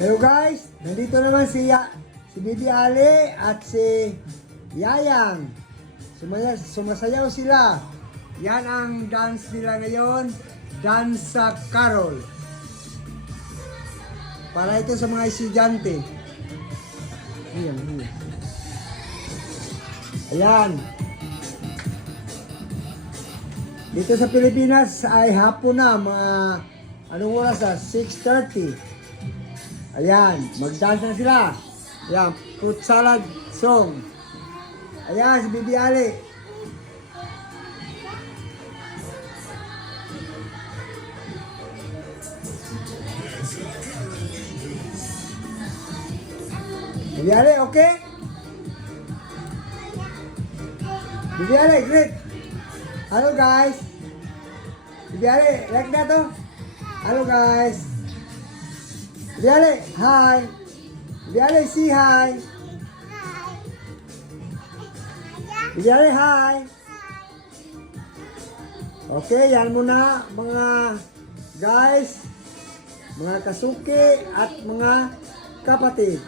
Hello guys, nandito naman si Bibi Ali at si Yayang. Sumasayaw sila. Yan ang dance nila ngayon, dance sa carol. Para ito sa mga estudyante. Ayan. Dito sa Pilipinas ay hapon na, mga anong oras na? 6:30. Ayan, mag-dance na sila. Ayan, fruit salad song. Ayan, si Bibi Ali. Bibi Ali, okay? Bibi Ali, great. Hello guys. Bibi Ali, like that oh. Hello guys. Bibi Ali, hi. Bibi Ali, say hi. Bibi Ali, hi. Okay, yan muna mga guys, mga kasuki at mga kapatid.